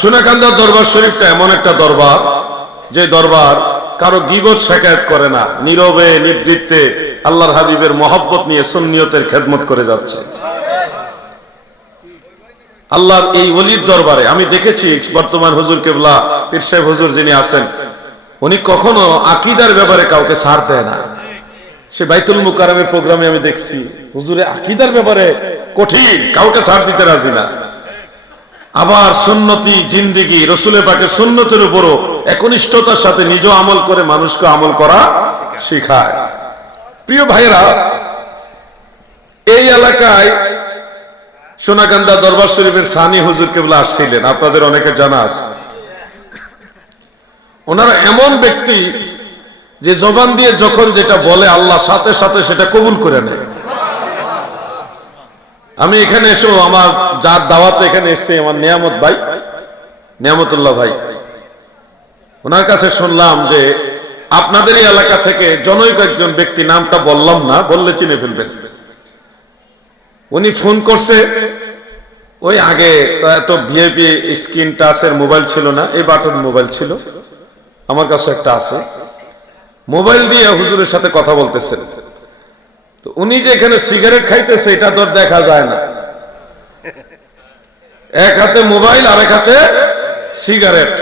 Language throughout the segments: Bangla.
সোনাকান্দা দরবার শরীফটা এমন একটা দরবার যে দরবার কারো গীবত শিকায়ত করে না, নীরবে নিবৃত্তে আল্লাহর হাবিবের মহব্বত নিয়ে সুন্নিয়তের খেদমত করে যাচ্ছে। আল্লাহর এই ওলির দরবারে আমি দেখেছি বর্তমান হুজুর কেবলা পীর সাহেব হুজুর যিনি আছেন, উনি কখনো আকীদার ব্যাপারে কাউকে ছাড় দেয় না। সে বাইতুল মুকাররমের প্রোগ্রামে আমি দেখছি হুজুরে আকীদার ব্যাপারে কঠিন, কাউকে ছাড় দিতে রাজি না। আবার সুন্নতি জিন্দেগি রাসূলের পাকের সুন্নতের উপরও একনিষ্ঠতার সাথে নিজ আমল করে মানুষকে আমল করা শেখায়। প্রিয় ভাইরা, এই এলাকায় সোনাকান্দা দরবার শরীফের সানি হুজুর কেবলা আসছিলেন, আপনাদের অনেকে জানা আছে। ওনারা এমন ব্যক্তি যে জবান দিয়ে যখন যেটা বলে আল্লাহ সাথে সাথে সেটা কবুল করে নেয়। আমি এখানে এসেও আমার যার দাওয়াতে এখানে এসেছি আমার নিয়ামত ভাই, নিয়ামতুল্লাহ ভাই, ওনার কাছে শুনলাম যে আপনাদেরই এলাকা থেকে জনৈক একজন ব্যক্তি, নামটা বললাম না, বললে চিনে ফেলবেন, উনি ফোন করছে। ওই আগে এত ভিআইপি স্ক্রিন টাচের মোবাইল ছিল না, এই বাটন মোবাইল ছিল, আমার কাছে একটা আছে। মোবাইল দিয়ে হুজুরের সাথে কথা বলতেছেন। তো উনি যে এখানে সিগারেট খাইতেছে এটা তো দেখা যায় না, এক হাতে মোবাইল আর এক হাতে সিগারেট।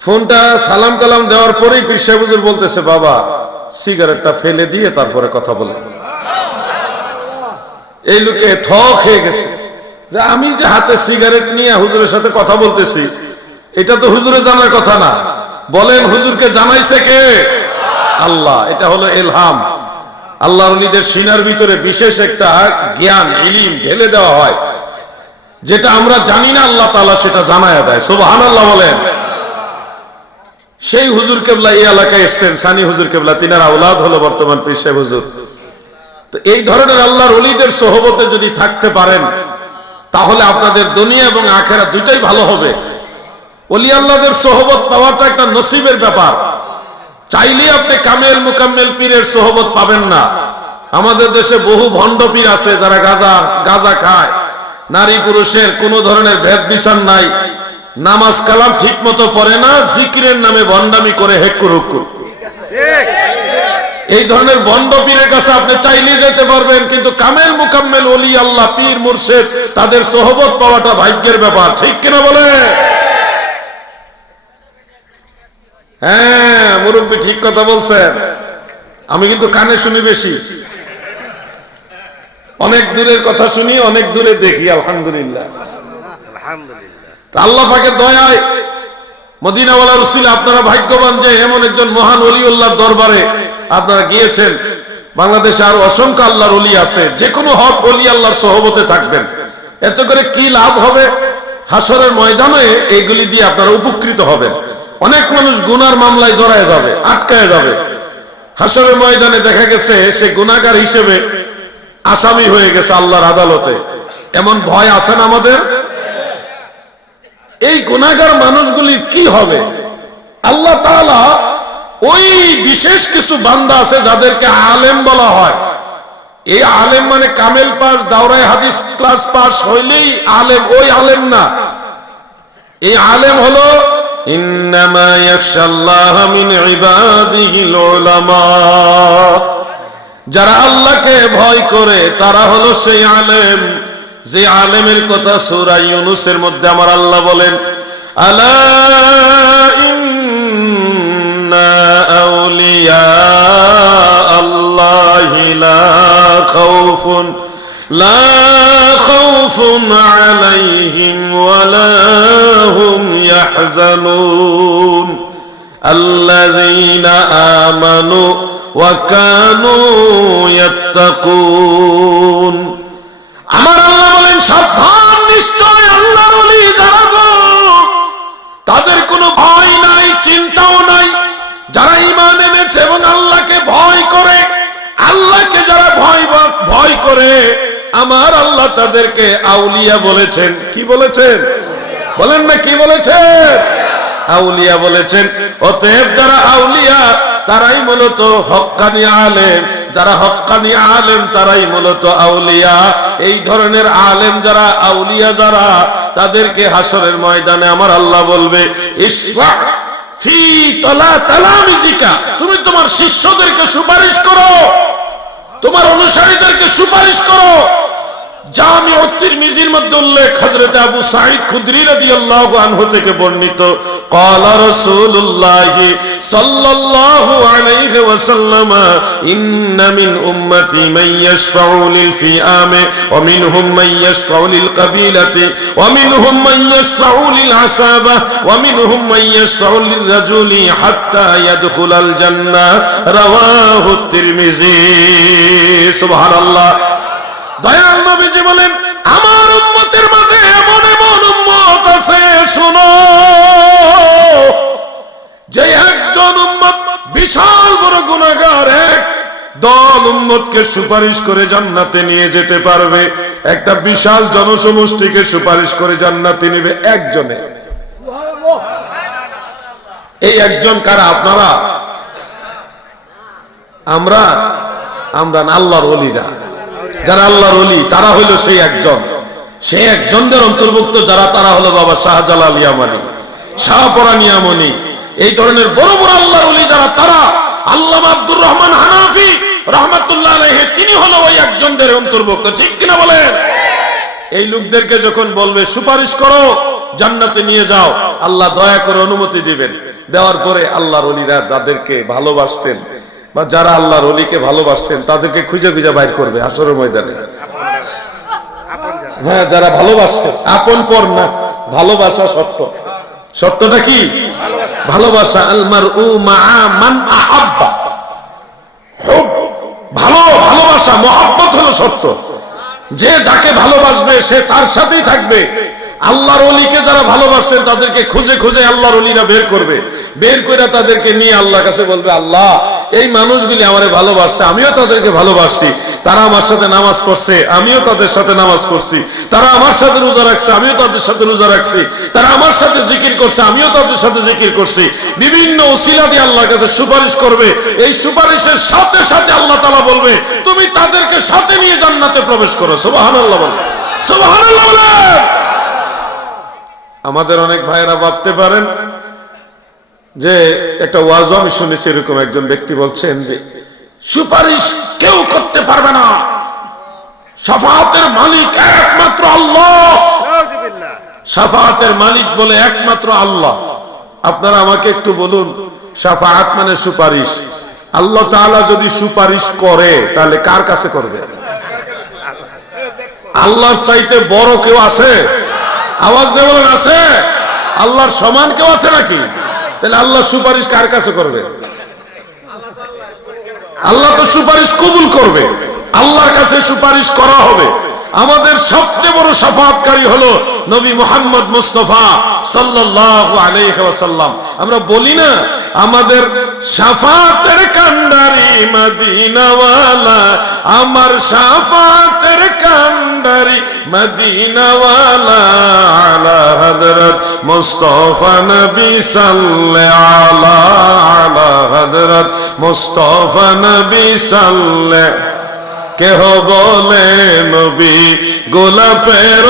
ফোনটা সালাম কালাম দেওয়ার পরেই পীর সাহেব হুজুর বলতেছে, বাবা সিগারেটটা ফেলে দিয়ে তারপরে কথা বলে। এই লোকে থ খেয়ে গেছে যে আমি যে হাতে সিগারেট নিয়ে হুজুরের সাথে কথা বলতেছি এটা তো হুজুরে জানার কথা না। বলেন হুজুরকে জানাইছে কে? আল্লাহ। এটা হলো ইলহাম। আল্লাহর ওলিদের সিনার ভিতরে বিশেষ একটা জ্ঞান ইলম ঢেলে দেওয়া হয়, যেটা আমরা জানি না আল্লাহ তাআলা সেটা জানায়া দেয়। সুবহানাল্লাহ বলেন। সেই হুজুর কেবলা এই এলাকায় এসেছেন, সানি হুজুর কেবলা, তিনার আওলাদ হলো বর্তমান পীর সাহেব হুজুর। তো এই ধরনের আল্লাহর ওলিদের সোহবতে যদি থাকতে পারেন তাহলে আপনাদের দুনিয়া এবং আখিরাত দুইটাই ভালো হবে। ওলি আল্লাহদের সোহবত পাওয়াটা একটা নসিবের ব্যাপার। চাইলে আপনি কামেল মুকাম্মেল পীরের সোহবত পাবেন না। আমাদের দেশে বহু ভণ্ড পীর আছে যারা গাঁজা খায়, নারী পুরুষের কোনো ধরনের ভেদ বিচার নাই, নামাজ কালাম ঠিক মতো পড়ে না, জিকিরের নামে ভণ্ডামি করে হেক্কুর হুক্কুর। এই ধরনের ভণ্ড পীরের কাছে আপনি চাইলে যেতে পারবেন, কিন্তু কামেল মুকাম্মেল ওলি আল্লাহ পীর মুর্শিদ তাদের সোহবত পাওয়াটা ভাগ্যের ব্যাপার। ঠিক কিনা বলে? হ্যাঁ মুরব্বী ঠিক কথা বলছেন। আমি কিন্তু কানে শুনি বেশি, অনেক দূরের কথা শুনি, অনেক দূরে দেখি। আলহামদুলিল্লাহ, আল্লাহ পাকের দয়ায় মদিনাওয়ালা রাসূল আপনারা ভাগ্যবান যে এমন একজন মহান ওলিউল্লাহর দরবারে আপনারা গিয়েছেন। বাংলাদেশে আরো অসংখ্য আল্লাহর ওলি আছে, যে কোনো হক ওলি আল্লাহর সোহবতে থাকবেন। এতে করে কি লাভ হবে? হাসরের ময়দানে এইগুলি দিয়ে আপনারা উপকৃত হবেন। অনেক মানুষ গুনার মামলায় জড়ায় যাবে, আটকায় যাবে। হাসরের ময়দানে দেখা গেছে সে গুনাহগার হিসেবে আসামি হয়ে গেছে আল্লাহর আদালতে। এমন ভয় আছে না আমাদের? এই গুনাহগার মানুষগুলি কি হবে? আল্লাহ তাআলা ওই বিশেষ কিছু বান্দা আছে যাদেরকে আলেম বলা হয়। এই আলেম মানে কামেল পাস, দাওরায়ে হাদিস ক্লাস পাস হইলেই আলেম, ওই আলেম না। এই আলেম হলো ইন্নামা ইয়াখশাল্লাহ মিন ইবাদিহিল উলামা। যারা আল্লাহকে ভয় করে তারা হলো সেই আলেম, যে আলেমের কথা সূরা ইউনূসের মধ্যে আমার আল্লাহ বলেন, আলা ইন্না আউলিয়া আল্লাহি লা খাউফুন আলাইহিম ওয়ালা হুম ইয়াহজানুন আল্লাযীনা আমানু ওয়া কানু ইয়াত্তাকুন। আমার আল্লাহ বলেন, সাবধান, নিশ্চয় আল্লাহর ওলি যারা গো, তাদের কোনো ভয় নাই, চিন্তাও নাই। যারা ঈমান এনেছে এবং আল্লাহকে ভয় করে, আল্লাহকে যারা ভয় করে, আমার আল্লাহ তাদেরকে আউলিয়া বলেছেন। কি বলেছেন? বলেন না কি বলেছেন? আউলিয়া বলেছেন। অতএব যারা আউলিয়া তারাই মূলত হক্কানি আলেম, যারা হক্কানি আলেম তারাই মূলত আউলিয়া। এই ধরনের আলেম যারা, আউলিয়া যারা, তাদেরকে হাসরের ময়দানে আমার আল্লাহ বলবে ইসফা ফি তালামিজিকা, তুমি তোমার শিষ্যদেরকে সুপারিশ করো, তোমার অনুসারীদেরকে সুপারিশ করো। জামিউ তিরমিজির মধ্যে উল্লেখ, হযরত আবু সাঈদ খুদরি রাদিয়াল্লাহু আনহু থেকে বর্ণিত, ক্বালা রাসূলুল্লাহ সাল্লাল্লাহু আলাইহি ওয়াসাল্লাম, ইন্না মিন উম্মতি মান ইয়াশফাউ লিল ফিআমি ওয়া মিনহুম মান ইয়াশফাউ লিল কাবিলাতি ওয়া মিনহুম মান ইয়াশফাউ লিল আসাবা ওয়া মিনহুম মান ইয়াশফাউ লির রাজুলি হাত্তা ইয়াদখুলাল জান্নাহ, রাওয়াহু তিরমিজি। সুবহানাল্লাহ। দয়াল নবীজি বলেন, আমার উম্মতের মাঝে এমন এমন উম্মত আছে, শুনো, যে একজন উম্মত বিশাল বড় গুনাহগার এক দল উম্মতকে সুপারিশ করে জান্নাতে নিয়ে যেতে পারবে। একটা বিশাল জনসমষ্টিকে সুপারিশ করে জান্নাতে নেবে একজনে। এই একজন কারা? আপনারা, আমরা আল্লাহর ওলিরা। যারা আল্লাহর ওলি তারা হইল সেই একজন, সেই একজনদের অন্তর্ভুক্ত যারা, তারা হলো বাবা শাহজালাল ইয়ামানি, শাহপরান ইয়ামানি, এই ধরনের বড় বড় আল্লাহর ওলি যারা, তারা আল্লামা আব্দুর রহমান হানাফি রাহমাতুল্লাহ আলাইহি, তিনি হলো ওই একজনদের অন্তর্ভুক্ত। ঠিক কিনা বলেন? এই লোকদেরকে যখন বলবে সুপারিশ করো, জান্নাতে নিয়ে যাও, আল্লাহ দয়া করে অনুমতি দিবেন। দেওয়ার পরে আল্লাহর ওলিরা যাদেরকে ভালোবাসতেন বা যারা আল্লাহর ওলিকে ভালোবাসতেন তাদেরকে খুঁজে খুঁজে বাইর করবে হাসরের ময়দানে। হ্যাঁ, যারা ভালোবাসছে, আপন পর না, ভালোবাসা শর্ত। শর্তটা কি? ভালোবাসা। আল মারউ মাআ মান আহাব্বা, ভালোবাসা, মহব্বত হলো শর্ত। যে যাকে ভালোবাসবে সে তার সাথেই থাকবে। আল্লাহর ওলিকে যারা ভালোবাসতেন তাদেরকে খুঁজে খুঁজে আল্লাহর ওলিরা বের করবে, বের করে তাদেরকে নিয়ে আল্লাহর কাছে বলবে, আল্লাহ এই মানুষগুলি আমারে ভালোবাসছে, আমিও তাদেরকে ভালোবাসছি, তারা আমার সাথে নামাজ পড়ছে, আমিও তাদের সাথে নামাজ পড়ছি, তারা আমার সাথে রোজা রাখছে, আমিও তাদের সাথে রোজা রাখছি, তারা আমার সাথে জিকির করছে, আমিও তাদের সাথে জিকির করছি। বিভিন্ন ওসিলা দিয়ে আল্লাহর কাছে সুপারিশ করবে। এই সুপারিশের সাথে সাথে আল্লাহ তাআলা বলবে, তুমি তাদেরকে সাথে নিয়ে জান্নাতে প্রবেশ করো। সুবহানাল্লাহ বলেন, সুবহানাল্লাহ বলেন। আমাদের অনেক ভাইয়েরা ভাবতে পারেন যে, একটা ওয়াজ আমি শুনেছি, এরকম একজন ব্যক্তি বলছেন যে সুপারিশ কেউ করতে পারবে না, শাফাআতের মালিক একমাত্র আল্লাহ, শাফাআতের মালিক বলে একমাত্র আল্লাহ। আপনারা আমাকে একটু বলুন, শাফাআত মানে সুপারিশ। আল্লাহ তাআলা যদি সুপারিশ করে তাহলে কার কাছে করবে? আল্লাহর চাইতে বড় কেউ আছে? আওয়াজ দিয়ে বলেন, আছে? আল্লাহর সমান কেউ আছে নাকি? তাহলে আল্লাহ সুপারিশ কার কাছে করবে? আল্লাহ তো সুপারিশ কবুল করবে, আল্লাহর কাছে সুপারিশ করা হবে। আমাদের সবচেয়ে বড় শাফাআতকারী হলো নবী মুহাম্মদ মুস্তাফা সাল্লাল্লাহু আলাইহি ওয়াসাল্লাম। আমরা বলি না, আমাদের শাফাআতের কান্ডারি মদিনাওয়ালা, আমার শাফাআতের কান্ডারি মদিনাওয়ালা, আলা হযরত মুস্তাফা নবী সাল্লাল্লাহু আলা হযরত মুস্তাফা নবী সাল্লাল্লাহু। কেহ বলে নবী গোলাপের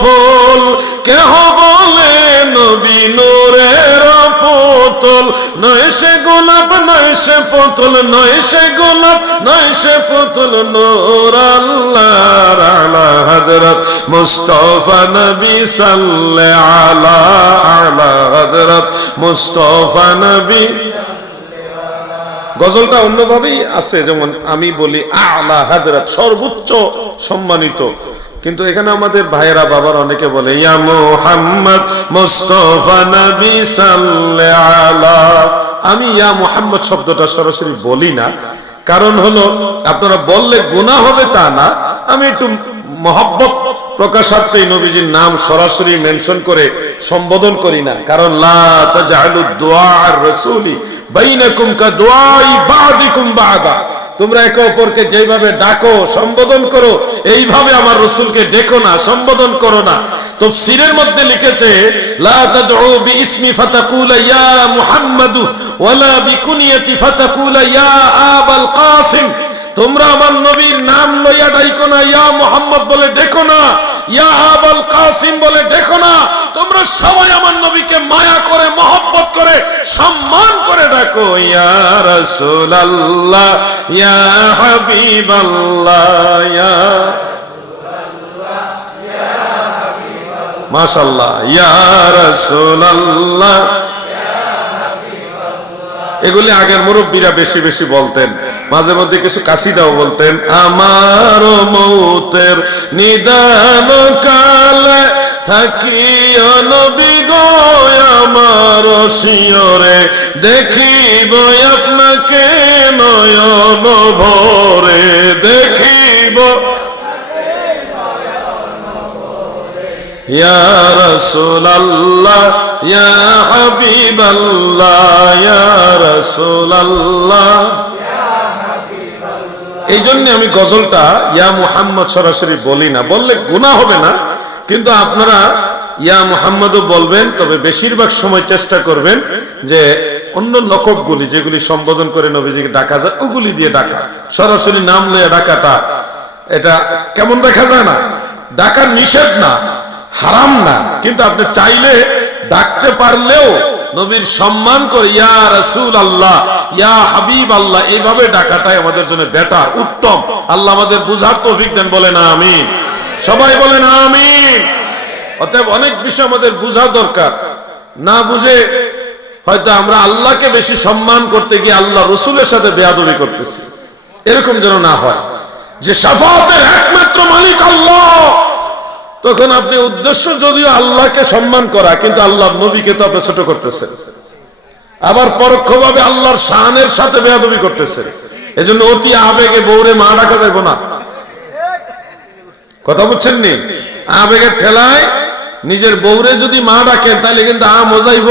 ফুল, কেহ বলে নবী নূরের পুতুল, নয় সে গোলাপ নয় সে পুতুল, নয় সে গোলাপ নয় সে পুতুল, নূর আল্লাহর, আলা হযরত মুস্তাফা নবী সাল্লাল্লাহু আলা হযরত মুস্তাফা নবী। গজলটা অন্যভাবেই আছে, যেমন আমি বলি আলা হযরত, সর্বোচ্চ সম্মানিত, কিন্তু এখানে আমাদের ভাইয়েরা বাবার অনেকে বলে ইয়া মুহাম্মদ মুস্তাফা নবী সাল্লাল্লাহু আলাইহি। আমি ইয়া মুহাম্মদ শব্দটা সরাসরি বলি না, কারণ হলো আপনারা বললে গুনাহ হবে তা না, আমি একটু মহব্বত প্রকাশার্থে নবীজির নাম সরাসরি মেনশন করে সম্বোধন করি না, কারণ লা তাজআলু দুআ আর রাসূলি বাইনাকুম কা দুআই বাদিকুম বাদা। তোমরা একে অপরকে যেভাবে ডাকো, সম্বোধন করো, এইভাবে আমার রাসূলকে ডেকো না, সম্বোধন করো না। তাফসীরের মধ্যে লিখেছে লা তাদউ বিইসমি ফাতাকুলা ইয়া মুহাম্মাদু ওয়ালা বিকুনিয়াতি ফাতাকুলা ইয়া আবাল কাসিম। তোমরা আমার নবীর নাম লইয়া ডাইকো না, ইয়া মুহাম্মদ বলে ডেকো না, ইয়া আবুল কাসিম বলে ডেকো না, তোমরা সবাই আমার নবীকে মায়া করে মহব্বত করে সম্মান করে ডাকো, ইয়া রাসূলুল্লাহ ইয়া হাবিবাল্লাহ ইয়া মাশাআল্লাহ ইয়া রাসূলুল্লাহ। এগুলি আগের মুরব্বীরা বেশি বেশি বলতেন, মাঝে মধ্যে কিছু কাসিদাও বলতেন। আমার মৌতের নিদান কালে থাকিও নবী গো আমার শিয়রে, দেখিব আপনাকে নয়ন ভরে, দেখিব ইয়া রাসূলুল্লাহ ইয়া হাবিবাল্লাহ ইয়া রাসূলুল্লাহ। এই জন্য আমি গজলটা ইয়া মুহাম্মদ সরাসরি বলি না, বললে গুনাহ হবে না, কিন্তু আপনারা ইয়া মুহাম্মদও বলবেন, তবে বেশিরভাগ সময় চেষ্টা করবেন যে অন্য লকবগুলি যেগুলি সম্বোধন করে নবীজিকে ডাকা যায় ওগুলি দিয়ে ডাকা। সরাসরি নাম লয়ে ডাকাটা এটা কেমন দেখা যায় না? ডাকার নিষেধ না, হারাম না, কিন্তু আপনি চাইলে ডাকতে পারলেও নবীর সম্মান করে ইয়া রাসূলুল্লাহ ইয়া হাবিবাল্লাহ এইভাবে ডাকাটাই আমাদের জন্য বেটার, উত্তম। আল্লাহ আমাদের বুঝার তৌফিক দেন, বলেন আমিন। সবাই বলেন আমিন। অতএব অনেক বিষয় আমাদের বুঝা দরকার, না বুঝে হয়তো আমরা আল্লাহকে বেশি সম্মান করতে গিয়ে আল্লাহ রসুলের সাথে বেয়াদবি করতেছি, এরকম যেন না হয়। যে শাফাআতের একমাত্র মালিক আল্লাহ, তখন আপনি উদ্দেশ্য যদিও আল্লাহকে সম্মান করা, কিন্তু আল্লাহর নবীকে তো আপনি ছোট করতেছেন, আবার পরোক্ষভাবে আল্লাহর শানের সাথে বেয়াদবি করতেছেন। এজন্য অতি আবেগে বউরে মা ডাকা যাইব না, কথা বুঝছেন নি? আবেগের ঠেলায় নিজের বউরে যদি মা ডাকেন তাহলে কিন্তু মজাইব